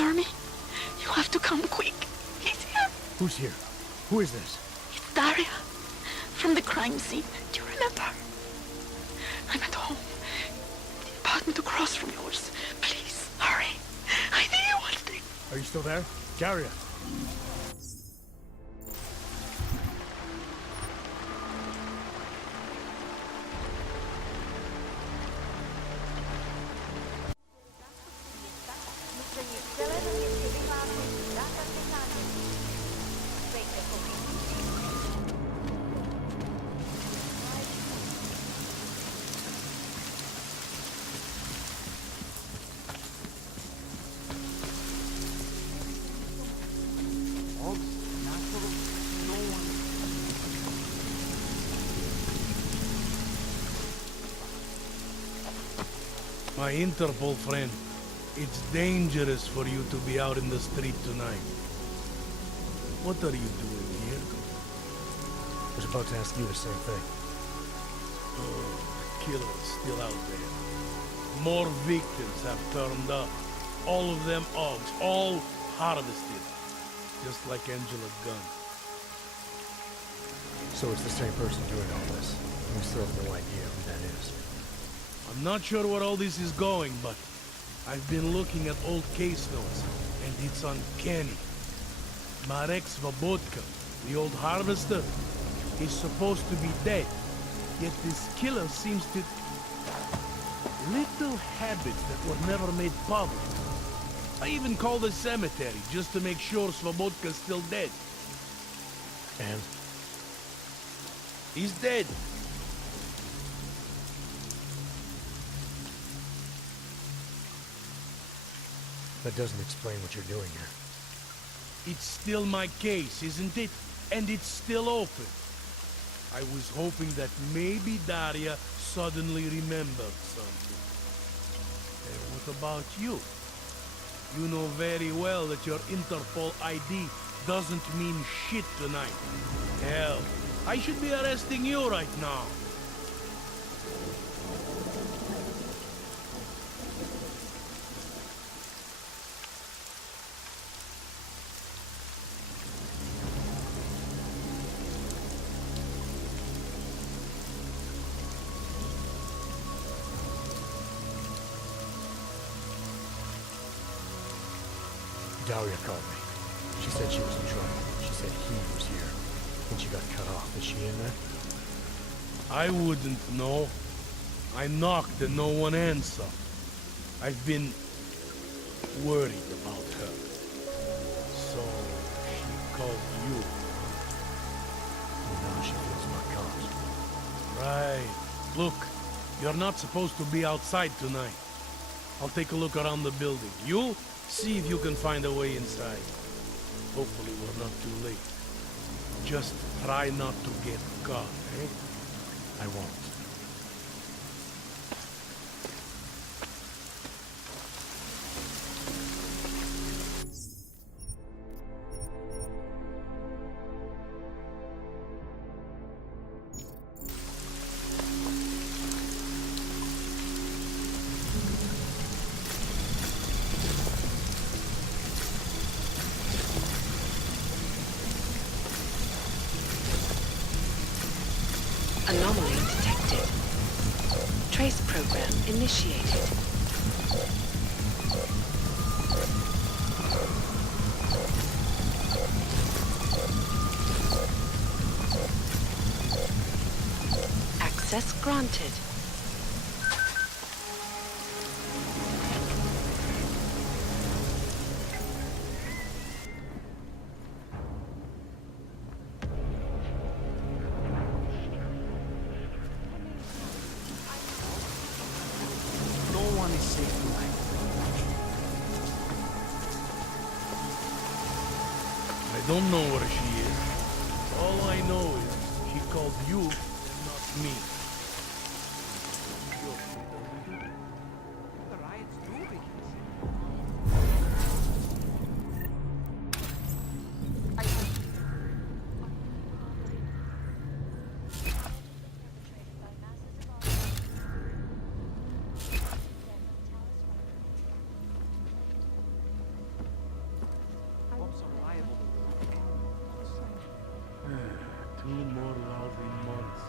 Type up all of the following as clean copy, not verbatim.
hear me? You have to come quick. He's here. Who's here? Who is this? It's Daria. From the crime scene. Do you remember? I'm at home. The apartment across from yours. Please, hurry. I need you one thing. Are you still there? Daria. My Interpol friend, it's dangerous for you to be out in the street tonight. What are you doing here? I was about to ask you the same thing. Oh, the killer is still out there. More victims have turned up. All of them Augs, all harvested. Just like Angela Gunn. So it's the same person doing all this. We still have no idea who that is. I'm not sure where all this is going, but I've been looking at old case notes, and it's uncanny. Marek Svobotka, the old harvester, is supposed to be dead, yet this killer seems to... Little habits that were never made public. I even called the cemetery just to make sure Svobodka's still dead. And? He's dead. That doesn't explain what you're doing here. It's still my case, isn't it? And it's still open. I was hoping that maybe Daria suddenly remembered something. And what about you? You know very well that your Interpol ID doesn't mean shit tonight. Hell, I should be arresting you right now. Daria called me. She said she was in trouble. She said he was here. When she got cut off, is she in there? I wouldn't know. I knocked and no one answered. I've been worried about her. So she called you. And now she feels my cause. Right. Look, you're not supposed to be outside tonight. I'll take a look around the building. You see if you can find a way inside. Hopefully we're not too late. Just try not to get caught, eh? I won't. Anomaly detected. Trace program initiated. Access granted. I don't know where she is. All I know is she called you and not me. lousy months.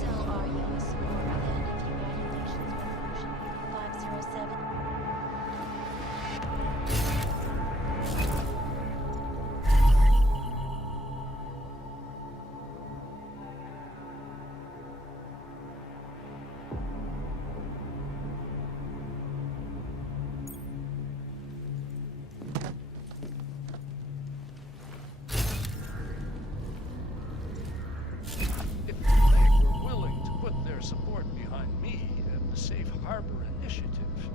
So are you a supporter then of the United Nations Resolution 507? If they were willing to put their support behind me and the Safe Harbor Initiative,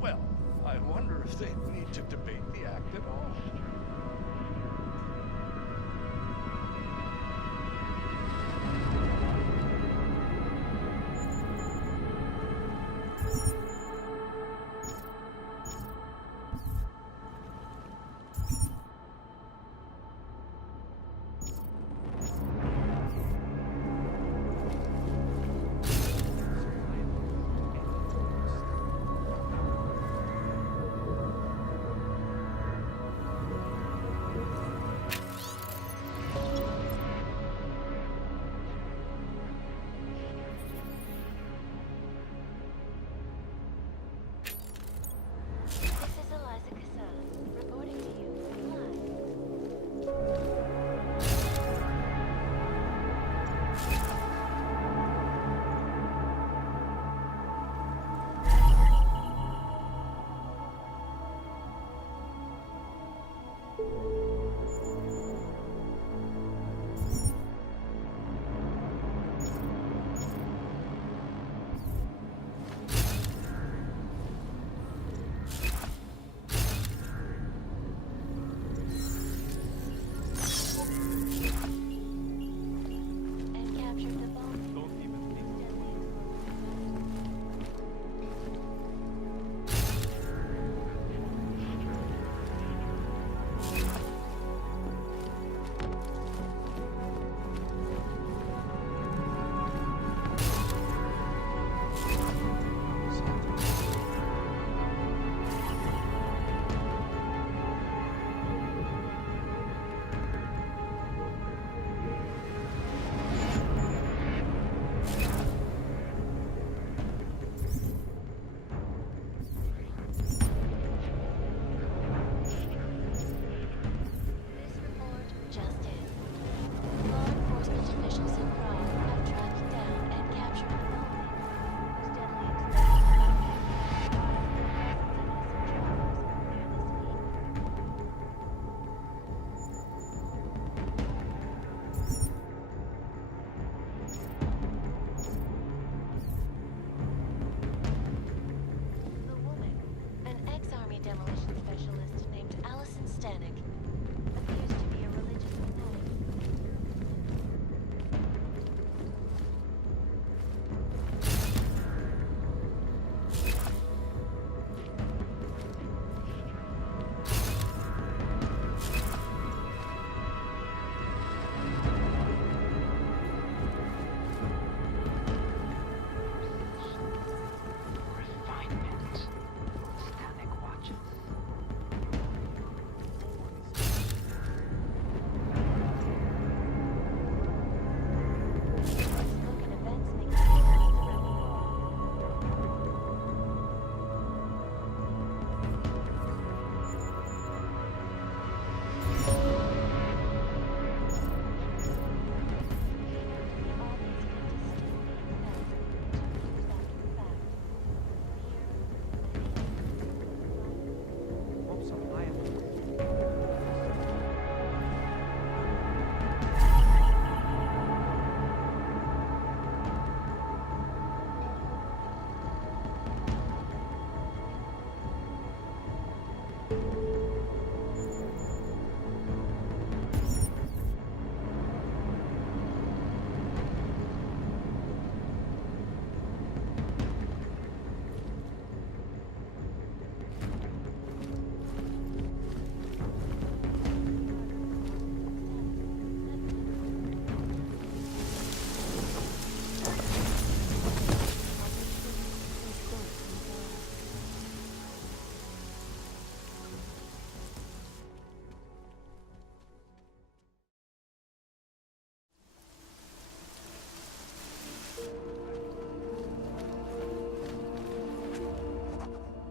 well, I wonder if they'd need to debate the act at all.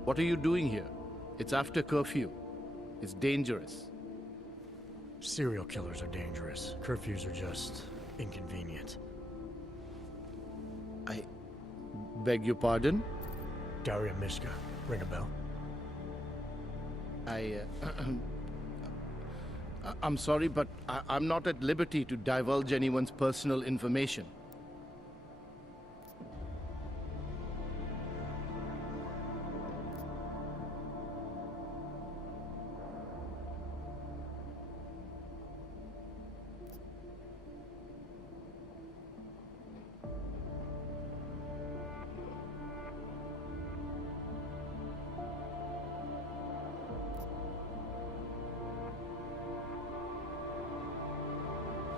What are you doing here? It's after curfew. It's dangerous. Serial killers are dangerous. Curfews are just inconvenient. I beg your pardon? Daria Mishka. Ring a bell? I'm sorry, but I'm not at liberty to divulge anyone's personal information.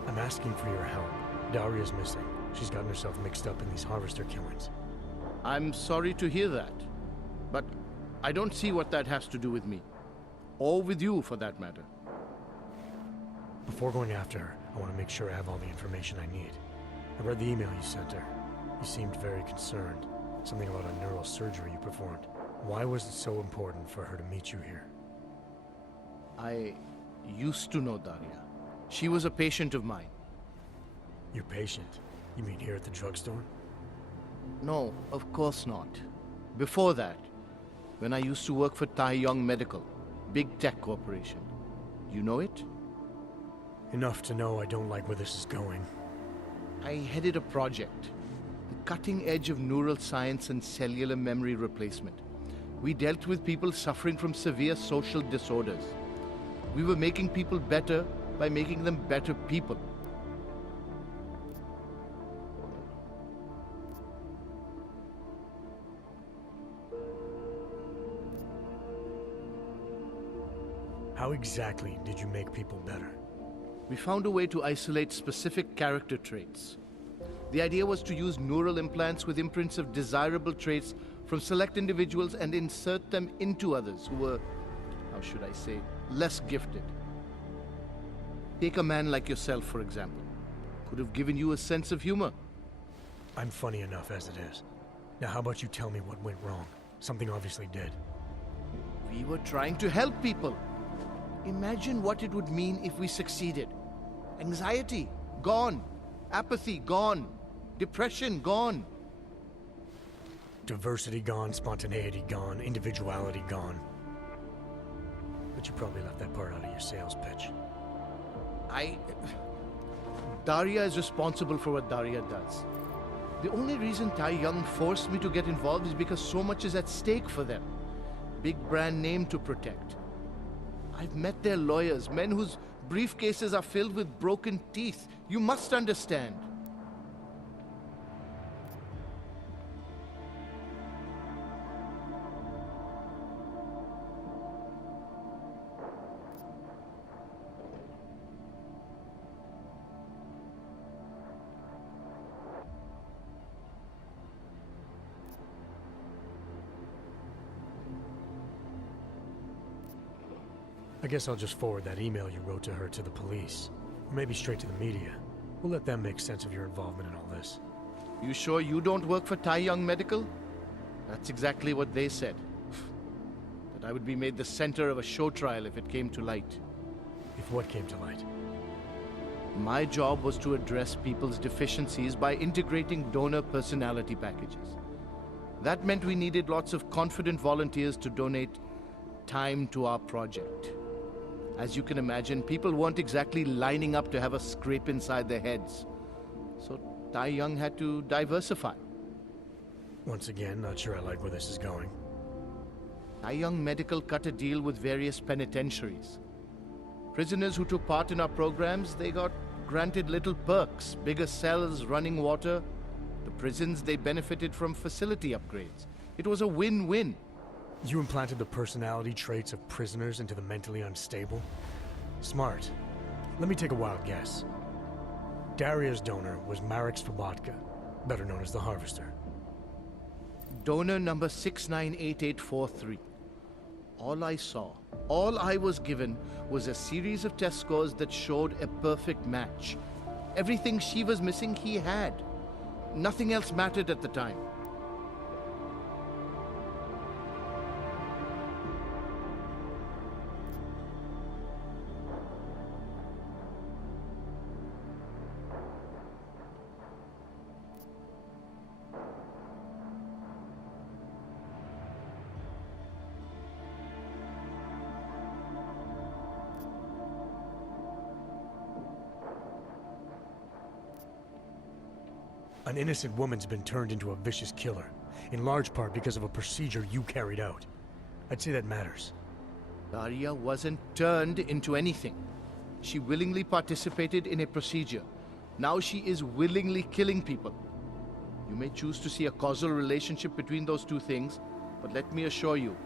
I'm asking for your help. Daria's missing. She's gotten herself mixed up in these harvester killings. I'm sorry to hear that, but I don't see what that has to do with me. Or with you, for that matter. Before going after her, I want to make sure I have all the information I need. I read the email you sent her. You seemed very concerned. Something about a neural surgery you performed. Why was it so important for her to meet you here? I used to know Daria. She was a patient of mine. Your patient? You mean here at the drugstore? No, of course not. Before that, when I used to work for Taeyong Medical, big tech corporation. You know it? Enough to know I don't like where this is going. I headed a project, the cutting edge of neural science and cellular memory replacement. We dealt with people suffering from severe social disorders. We were making people better by making them better people. How exactly did you make people better? We found a way to isolate specific character traits. The idea was to use neural implants with imprints of desirable traits from select individuals and insert them into others who were, how should I say, less gifted. Take a man like yourself, for example. Could have given you a sense of humor. I'm funny enough as it is. Now how about you tell me what went wrong? Something obviously did. We were trying to help people. Imagine what it would mean if we succeeded. Anxiety, gone. Apathy, gone. Depression, gone. Diversity gone, spontaneity gone, individuality gone. But you probably left that part out of your sales pitch. Daria is responsible for what Daria does. The only reason Taeyong forced me to get involved is because so much is at stake for them. Big brand name to protect. I've met their lawyers, men whose briefcases are filled with broken teeth. You must understand. I guess I'll just forward that email you wrote to her to the police. Or maybe straight to the media. We'll let them make sense of your involvement in all this. You sure you don't work for Taeyong Medical? That's exactly what they said. That I would be made the center of a show trial if it came to light. If what came to light? My job was to address people's deficiencies by integrating donor personality packages. That meant we needed lots of confident volunteers to donate time to our project. As you can imagine, people weren't exactly lining up to have a scrape inside their heads. So Taeyong had to diversify. Once again, not sure I like where this is going. Taeyong Medical cut a deal with various penitentiaries. Prisoners who took part in our programs, they got granted little perks, bigger cells, running water. The prisons, they benefited from facility upgrades. It was a win-win. You implanted the personality traits of prisoners into the mentally unstable? Smart. Let me take a wild guess. Daria's donor was Marek Svobotka, better known as the Harvester. Donor number 698843. All I saw, all I was given, was a series of test scores that showed a perfect match. Everything she was missing, he had. Nothing else mattered at the time. An innocent woman's been turned into a vicious killer, in large part because of a procedure you carried out. I'd say that matters. Daria wasn't turned into anything. She willingly participated in a procedure. Now she is willingly killing people. You may choose to see a causal relationship between those two things, but let me assure you,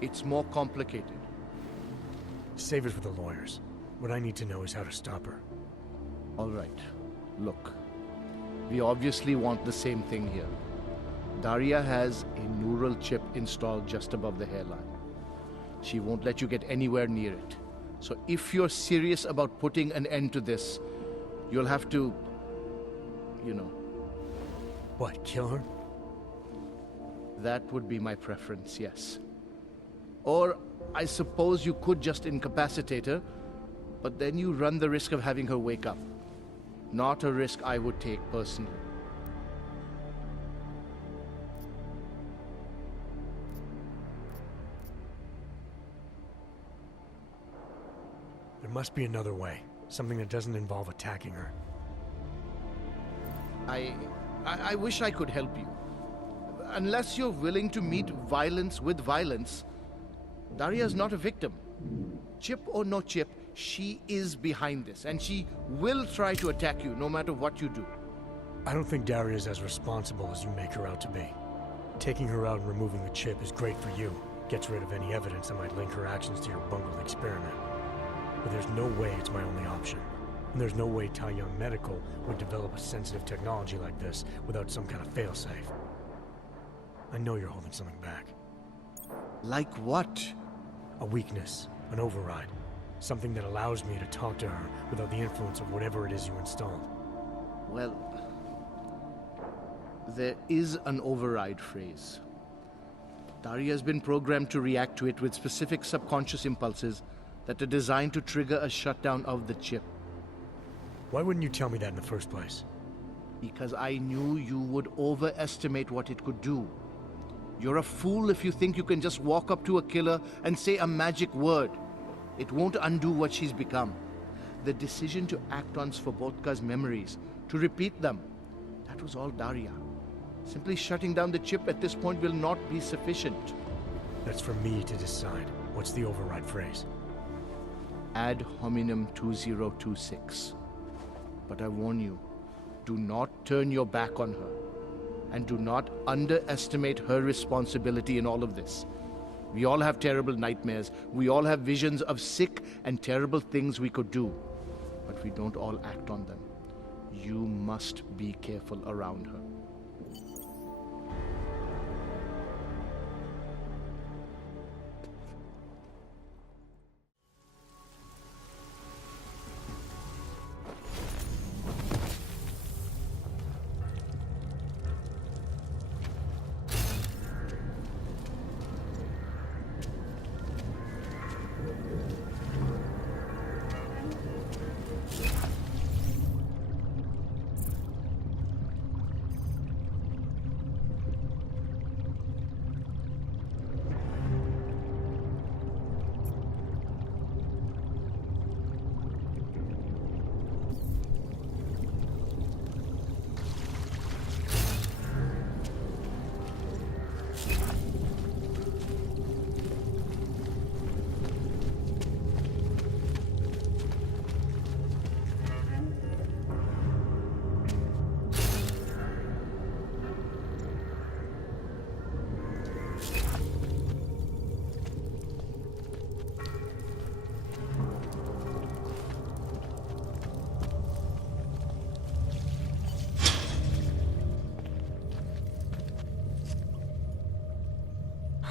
it's more complicated. Save it for the lawyers. What I need to know is how to stop her. All right. Look, we obviously want the same thing here. Daria has a neural chip installed just above the hairline. She won't let you get anywhere near it. So if you're serious about putting an end to this, you'll have to, you know. What, kill her? That would be my preference, yes. Or I suppose you could just incapacitate her, but then you run the risk of having her wake up. Not a risk I would take personally. There must be another way. Something that doesn't involve attacking her. I wish I could help you. Unless you're willing to meet violence with violence, Daria's not a victim. Chip or no chip, she is behind this, and she will try to attack you no matter what you do. I don't think Daria's as responsible as you make her out to be. Taking her out and removing the chip is great for you. Gets rid of any evidence that might link her actions to your bungled experiment. But there's no way it's my only option. And there's no way Tai Young Medical would develop a sensitive technology like this without some kind of failsafe. I know you're holding something back. Like what? A weakness, an override. Something that allows me to talk to her without the influence of whatever it is you installed. Well, there is an override phrase. Daria's been programmed to react to it with specific subconscious impulses that are designed to trigger a shutdown of the chip. Why wouldn't you tell me that in the first place? Because I knew you would overestimate what it could do. You're a fool if you think you can just walk up to a killer and say a magic word. It won't undo what she's become. The decision to act on Svobodka's memories, to repeat them, that was all Daria. Simply shutting down the chip at this point will not be sufficient. That's for me to decide. What's the override phrase? Ad hominem 2026. But I warn you, do not turn your back on her. And do not underestimate her responsibility in all of this. We all have terrible nightmares. We all have visions of sick and terrible things we could do. But we don't all act on them. You must be careful around her.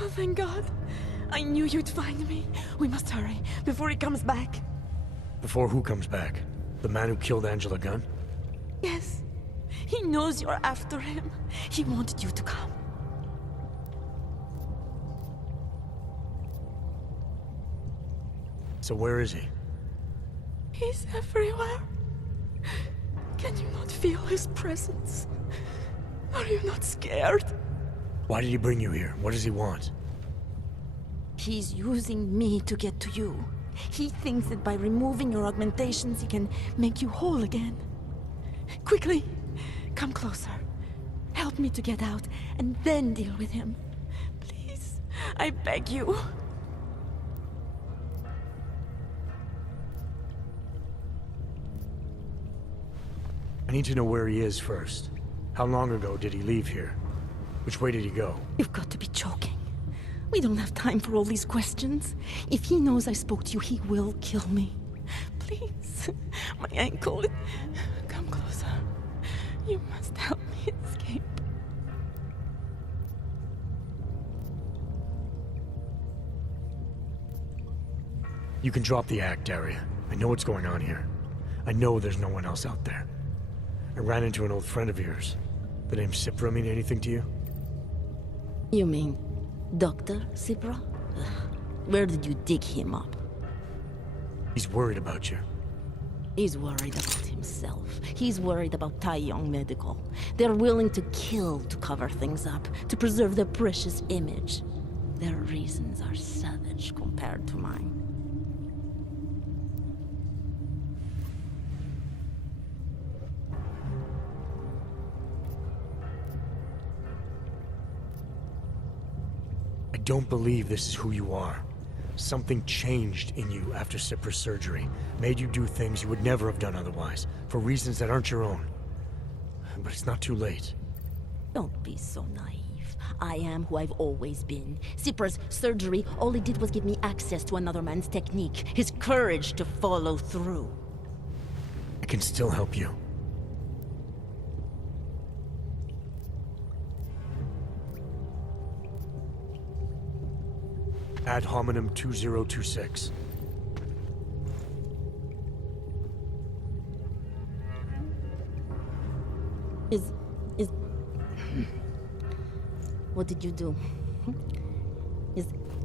Oh, thank God. I knew you'd find me. We must hurry, before he comes back. Before who comes back? The man who killed Angela Gunn? Yes. He knows you're after him. He wanted you to come. So where is he? He's everywhere. Can you not feel his presence? Are you not scared? Why did he bring you here? What does he want? He's using me to get to you. He thinks that by removing your augmentations, he can make you whole again. Quickly, come closer. help me to get out, and then deal with him. Please, I beg you. I need to know where he is first. How long ago did he leave here? Which way did he go? You've got to be joking. We don't have time for all these questions. If he knows I spoke to you, he will kill me. Please, my ankle. Come closer. You must help me escape. You can drop the act, Daria. I know what's going on here. I know there's no one else out there. I ran into an old friend of yours. The name Cipra mean anything to you? You mean Dr. Cipra? Where did you dig him up? He's worried about you. He's worried about himself. He's worried about Tai Yong Medical. They're willing to kill to cover things up, to preserve their precious image. Their reasons are savage compared to mine. I don't believe this is who you are. Something changed in you after Cipra's surgery. Made you do things you would never have done otherwise, for reasons that aren't your own. But it's not too late. Don't be so naive. I am who I've always been. Cipra's surgery, all it did was give me access to another man's technique, his courage to follow through. I can still help you. Ad hominem 2026. What did you do?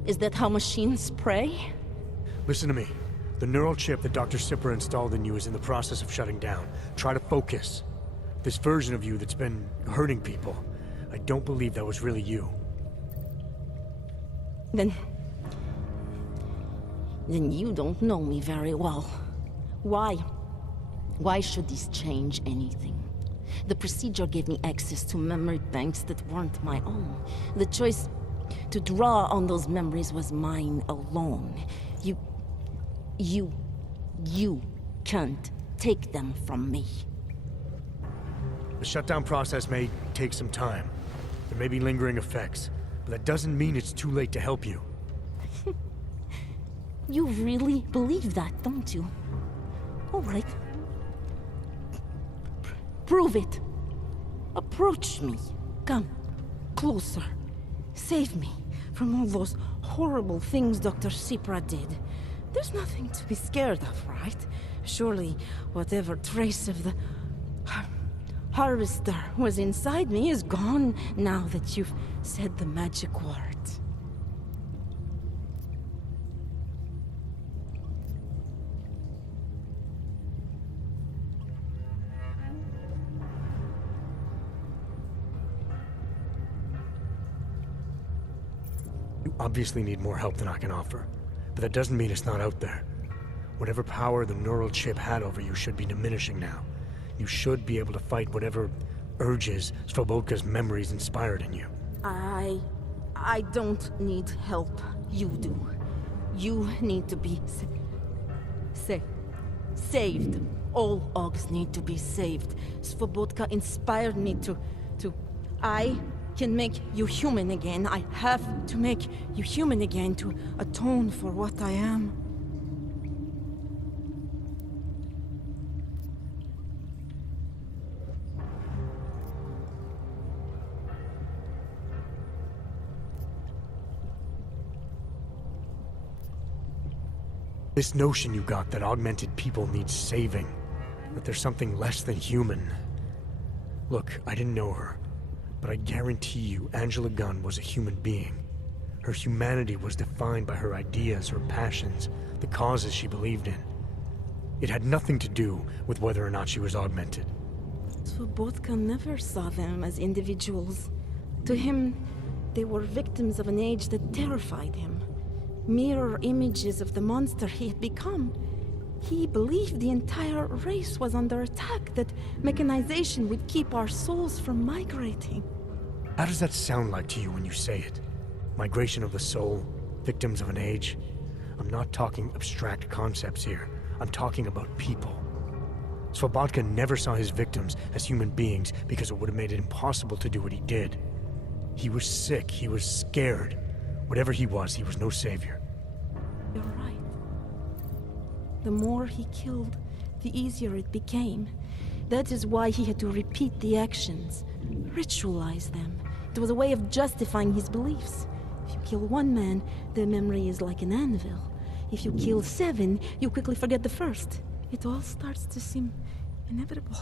Is that how machines pray? Listen to me. The neural chip that Dr. Cipra installed in you is in the process of shutting down. Try to focus. This version of you that's been hurting people, I don't believe that was really you. Then you don't know me very well. Why? Why should this change anything? The procedure gave me access to memory banks that weren't my own. The choice to draw on those memories was mine alone. You can't take them from me. The shutdown process may take some time. There may be lingering effects, but that doesn't mean it's too late to help you. You really believe that, don't you? All right. Prove it. Approach me. Come. Closer. Save me from all those horrible things Dr. Cipra did. There's nothing to be scared of, right? Surely whatever trace of the harvester was inside me is gone now that you've said the magic words. You obviously need more help than I can offer, but that doesn't mean it's not out there. Whatever power the neural chip had over you should be diminishing now. You should be able to fight whatever urges Svobodka's memories inspired in you. I don't need help. You do. You need to be saved. All Ogs need to be saved. Svobodka inspired me to... I can make you human again. I have to make you human again to atone for what I am. This notion you got that augmented people need saving, that there's something less than human. Look, I didn't know her, but I guarantee you Angela Gunn was a human being. Her humanity was defined by her ideas, her passions, the causes she believed in. It had nothing to do with whether or not she was augmented. Svobodka never saw them as individuals. To him, they were victims of an age that terrified him. Mirror images of the monster he had become. He believed the entire race was under attack, that mechanization would keep our souls from migrating. How does that sound like to you when you say it? Migration of the soul, victims of an age? I'm not talking abstract concepts here. I'm talking about people. Svobotka never saw his victims as human beings because it would have made it impossible to do what he did. He was sick, he was scared. Whatever he was no savior. You're right. The more he killed, the easier it became. That is why he had to repeat the actions, ritualize them. It was a way of justifying his beliefs. If you kill one man, the memory is like an anvil. If you kill 7, you quickly forget the first. It all starts to seem inevitable.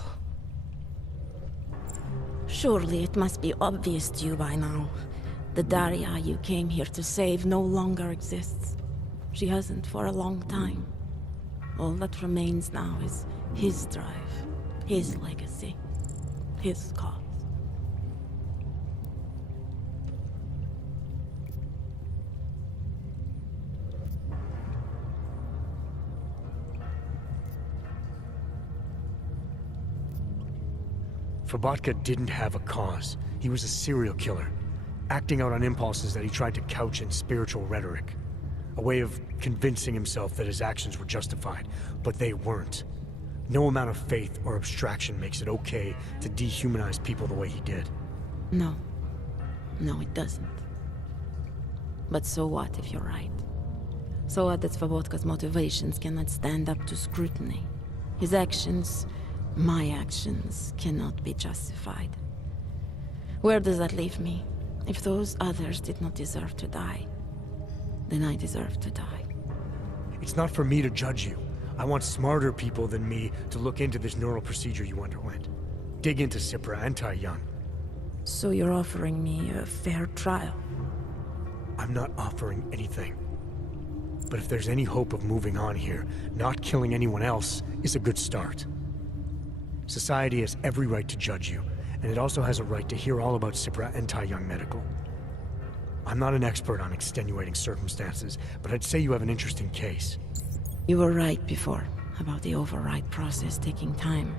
Surely it must be obvious to you by now. The Daria you came here to save no longer exists. She hasn't for a long time. All that remains now is his drive, his legacy, his cause. Svobotka didn't have a cause. He was a serial killer, acting out on impulses that he tried to couch in spiritual rhetoric. A way of convincing himself that his actions were justified, but they weren't. No amount of faith or abstraction makes it okay to dehumanize people the way he did. No. No, it doesn't. But so what if you're right? So what that Svobodka's motivations cannot stand up to scrutiny? His actions, my actions, cannot be justified. Where does that leave me? If those others did not deserve to die, then I deserve to die. It's not for me to judge you. I want smarter people than me to look into this neural procedure you underwent. Dig into Cipra and Tai Young. So you're offering me a fair trial? I'm not offering anything. But if there's any hope of moving on here, not killing anyone else is a good start. Society has every right to judge you, and it also has a right to hear all about Cipra and Tai Young Medical. I'm not an expert on extenuating circumstances, but I'd say you have an interesting case. You were right before, about the override process taking time.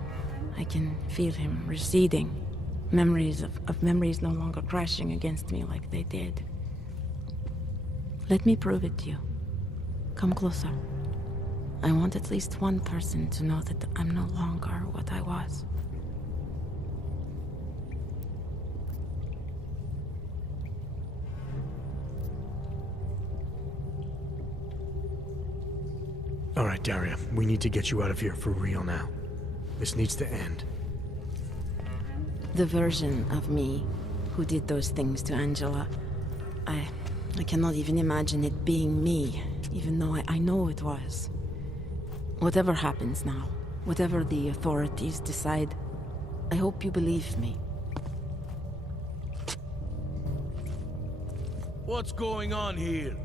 I can feel him receding. Memories of memories no longer crashing against me like they did. Let me prove it to you. Come closer. I want at least one person to know that I'm no longer what I was. All right, Daria, we need to get you out of here for real now. This needs to end. The version of me who did those things to Angela, I cannot even imagine it being me, even though I know it was. Whatever happens now, whatever the authorities decide, I hope you believe me. What's going on here?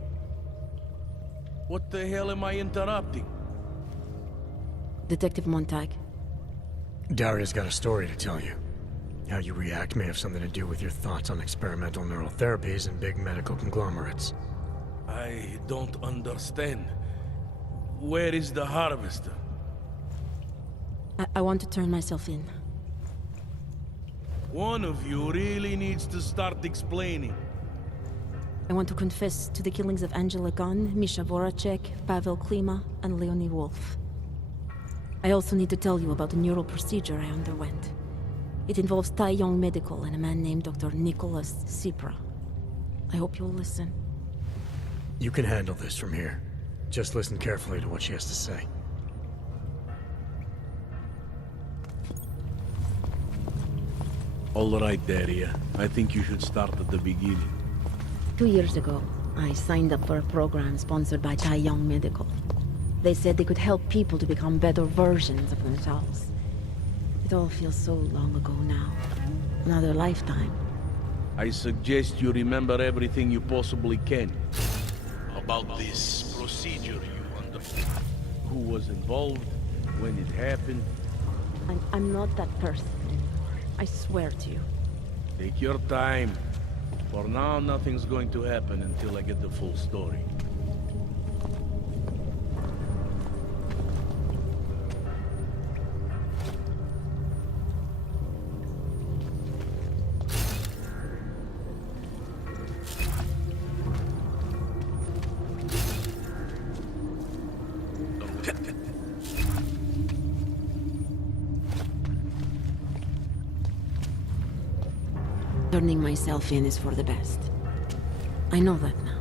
What the hell am I interrupting? Detective Montag. Daria's got a story to tell you. How you react may have something to do with your thoughts on experimental neural therapies and big medical conglomerates. I don't understand. Where is the harvester? I want to turn myself in. One of you really needs to start explaining. I want to confess to the killings of Angela Gunn, Misha Voracek, Pavel Klima, and Leonie Wolf. I also need to tell you about the neural procedure I underwent. It involves Tai Young Medical and a man named Dr. Nicholas Cipra. I hope you'll listen. You can handle this from here. Just listen carefully to what she has to say. All right, Daria. I think you should start at the beginning. 2 years ago, I signed up for a program sponsored by Tai Young Medical. They said they could help people to become better versions of themselves. It all feels so long ago now. Another lifetime. I suggest you remember everything you possibly can. About this procedure you undertook. Who was involved, when it happened. I'm not that person anymore. I swear to you. Take your time. For now, nothing's going to happen until I get the full story. Turning myself in is for the best. I know that now.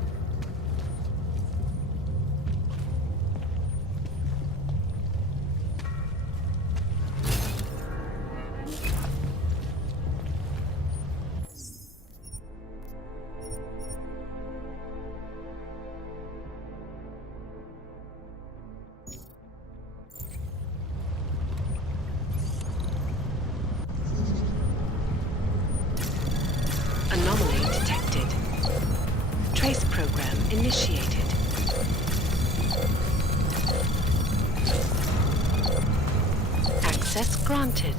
Anomaly detected. Trace program initiated. Access granted.